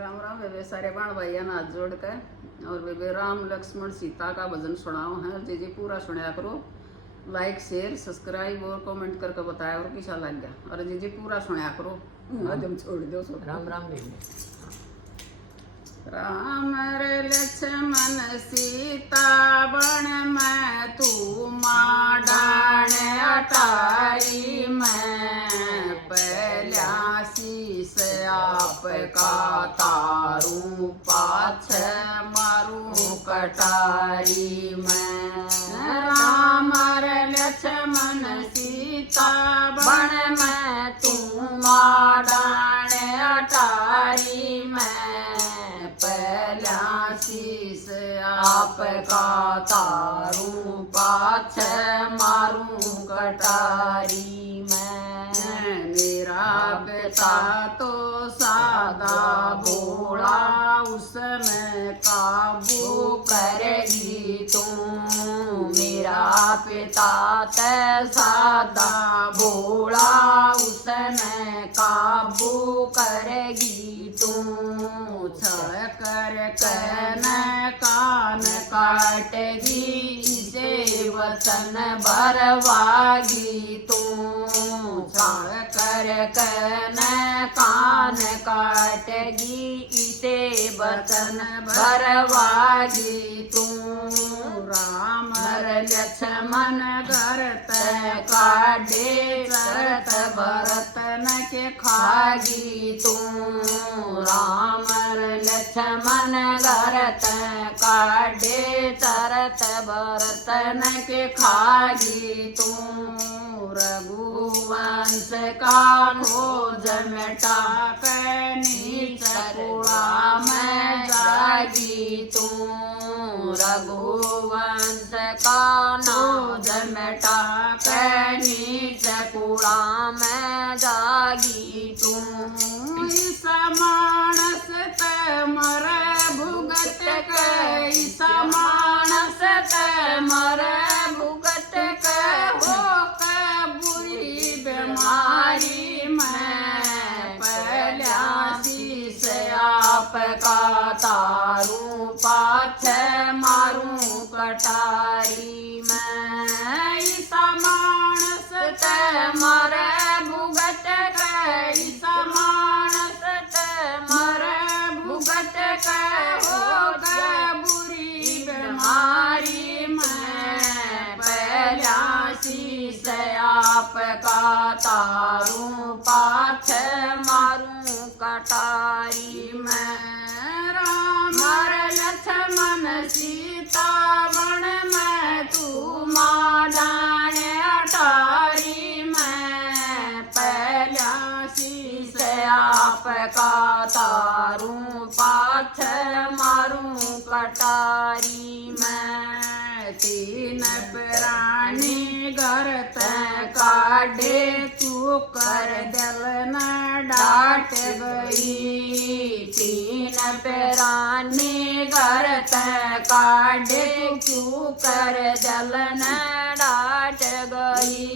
राम राम वे सारे बाण भाइया ने हाथ जोड़ कर और वे राम लक्ष्मण सीता का भजन सुनाओ है जी पूरा सुनाया करो। लाइक शेयर सब्सक्राइब और कमेंट करके बताया और कैसा लग गया और जी पूरा सुनाया करो। हम छोड़ दो सब राम राम राम रे लक्ष्मण सीता बन मैं तू माडान अटारी मैं पहला शीस आप का तारू पाछ मारू कटारी मैं राम रे लक्ष्मण सीता बन मैं तू माडान अटारी मैं पहला शीस आप का तारू पाछ मारू कटारी मैं मेरा पिता तो सादा भोला उसमें काबू करेगी तू मेरा पिता ते सादा भोला उसमें काबू करेगी तू छल कर कन कान काटेगी इसे वचन भरवागी तू छल कर कन कान काटेगी इसे वचन भरवागी तू राम लक्ष्मण करत काढ़े चरत भरत न के खागी तू राम लक्ष्मण करत काढ़े चरत भरत न के खागी तू रघुवंश का खोज मिटा कर नीच कूड़ा में जागी तू रघुवंश का खोज मिटा कर नीच कूड़ा में जागी तू इस मानस ते मरे भुगत के इस मानस ते मरे भुगत के हो बुरी बीमारी में पहला शीस आप का तारू पाछ मारू कटारी में इस मानस ते मरे भुगत के इस मानस ते मरे भुगत के हो बुरी बीमारी में पहला शीस आप का तारू पाछ मारू कटारी में राम लक्ष्मण सीता बन मैं तू माडान अटारी मैं पहला शीस आप का तारू पाछ मारू कटारी मैं तीन प्राणी घर काढ़े तू कर दल न डाट गई तीन प्राणी घर काढ़े तू कर दल न डाट गई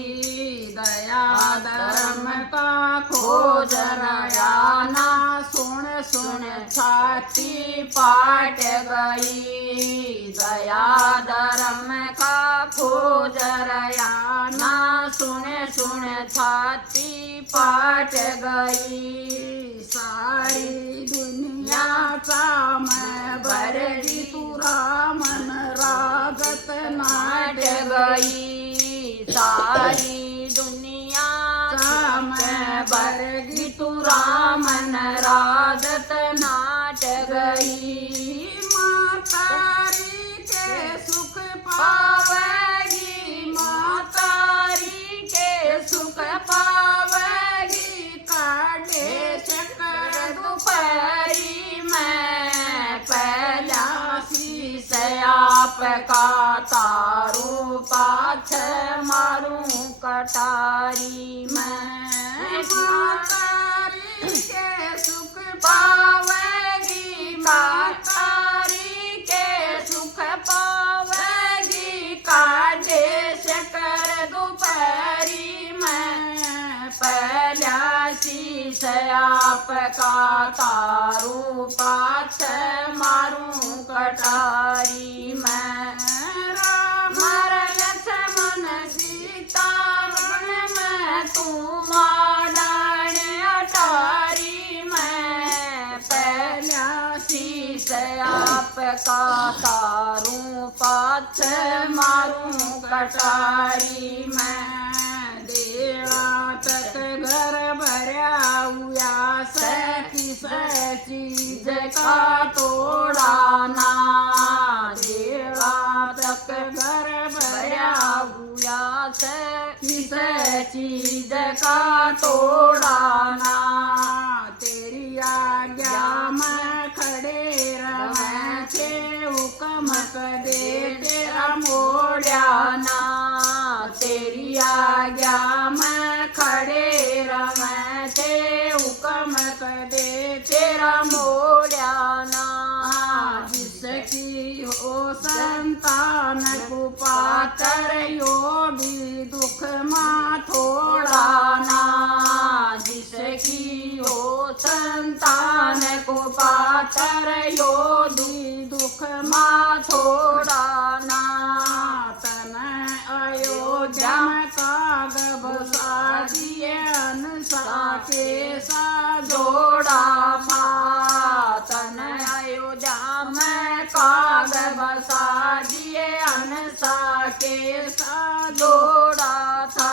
दया धर्म का खोज रयाना सुन सुन छाती पाट गई दया धर्म का खोज रयाना सुन सुन छाती पाट गई सारी दुनिया चा मैं भरगी तू रामन रागत नाट गई सारी दुनिया चा मैं भरगी तू रामन रागत नाट गई मातारी के सुख पावेगी मातारी के सुख पावेगी काढ़े चक्कर दोपहरी में पहला शीस आप का तारू पाछ मारू कटारी में मातारी के सुख पावेगी मातारी के सुख पावेगी काढ़े चक्कर दोपहरी में पहला शीस आप आप का तारू पाछे मारू कटारी मैं राम लक्ष्मण सीता बन मैं तू माडाण अटारी मैं पहला शीश आप का तारू पाछे मारू कटारी मैं देवा तक घर भरया हुआ किस चीज का तोड़ाना देवा तक घर भरया हुआ किस चीज का तोड़ाना तेरी आज्ञा में खड़े रहे थे हुक्म दे तेरा मोड़ाना तेरी आज्ञा में खड़े रहे थे हुक्म दे तेरा मोड़ाना जिसकी हो संतान कुपातर यो भी दुख मा थोड़ाना जिसकी हो संतान कुपातर यो भी दुख मा थोड़ाना तन अयोध्या में काग बसा दिए अनसा के सा जोड़ा तन अयोध्या में काग बसा दिए अनसा के सा जोड़ा था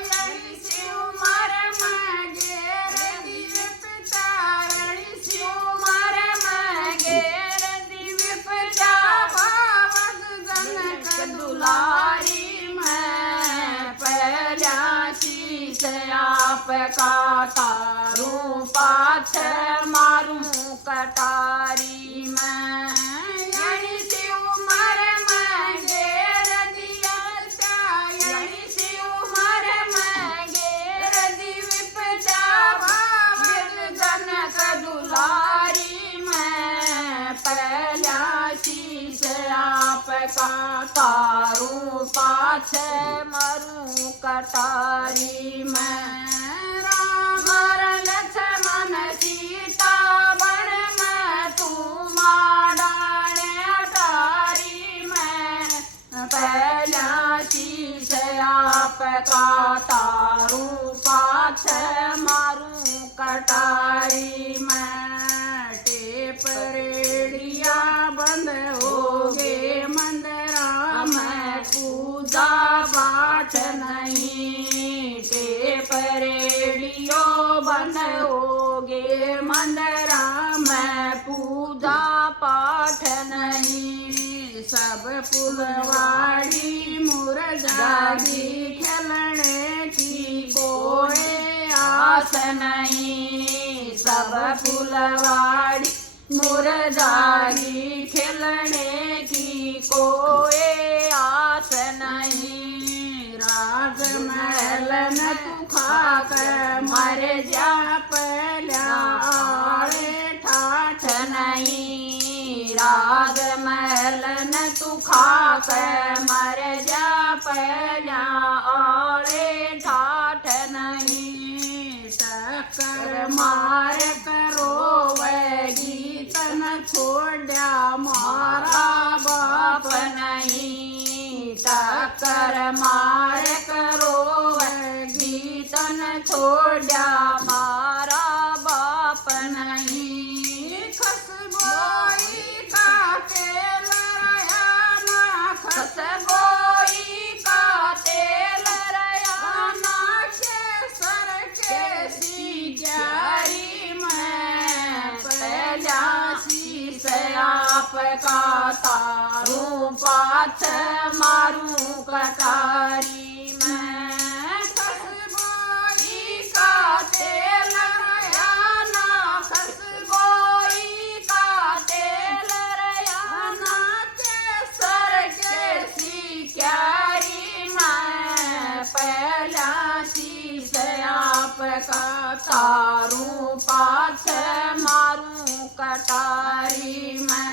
यही सी उम्र में गेर दिव्य पिता यही सी उम्र में गेर दिव्य पिता भावक जनक दुलारी मैं पहला शीश आप का तारू पाछे मारू कटारी मैं यही सी उम्र में गेर दिया यही सी उम्र में गेर दिव्य पिता भावक जनक दुलारी मैं पहला शीश आप का तारू पाछे मारू कटारी मैं राम लक्ष्मण सीता बन मैं तू माडाण अटारी मैं पहला शीश आप का तारू पाछे मारू कटारी मैं टेप रेडिया बंद हो गे मंदिरा में पूजा पाठ नहीं टेप रेडियो बंद हो गे मंदिरा में पूजा पाठ नहीं सब फुलवाड़ी मुरझागी खेलने की कोई आस नहीं सब फुलवाड़ी मुरझागी खेलने की कोई आस नहीं राजमहल में तू खाकर मर जा पहला आड़े ठाठ नहीं राजमहल न तू खाकर मर जा पहला आड़े ठाठ नहीं टक्कर मार करो वही तन छोड़ा मारा बाप नहीं टक्कर मार करो वही तन छोड़ा मारा बाप नहीं खसबोई का तेल रयाना खसबोई का तेल रयाना के सर के सी जारी मैं पहला शीश आप का तारू पाछे मारू कटारी मैं खसबोई का तेल रयाना खसबोई का तेल रयाना के सर के सी क्यारी मैं पहला शीश आप का तारू पाछे मारू कटारी मैं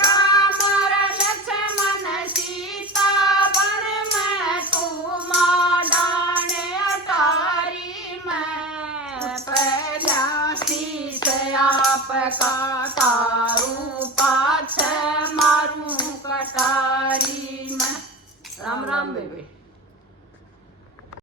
राम लक्ष्मण सीता बन मैं तू माडाण अटारी मैं पहला बाप का तारू पाछ मारू कटारी में। राम राम बेबे।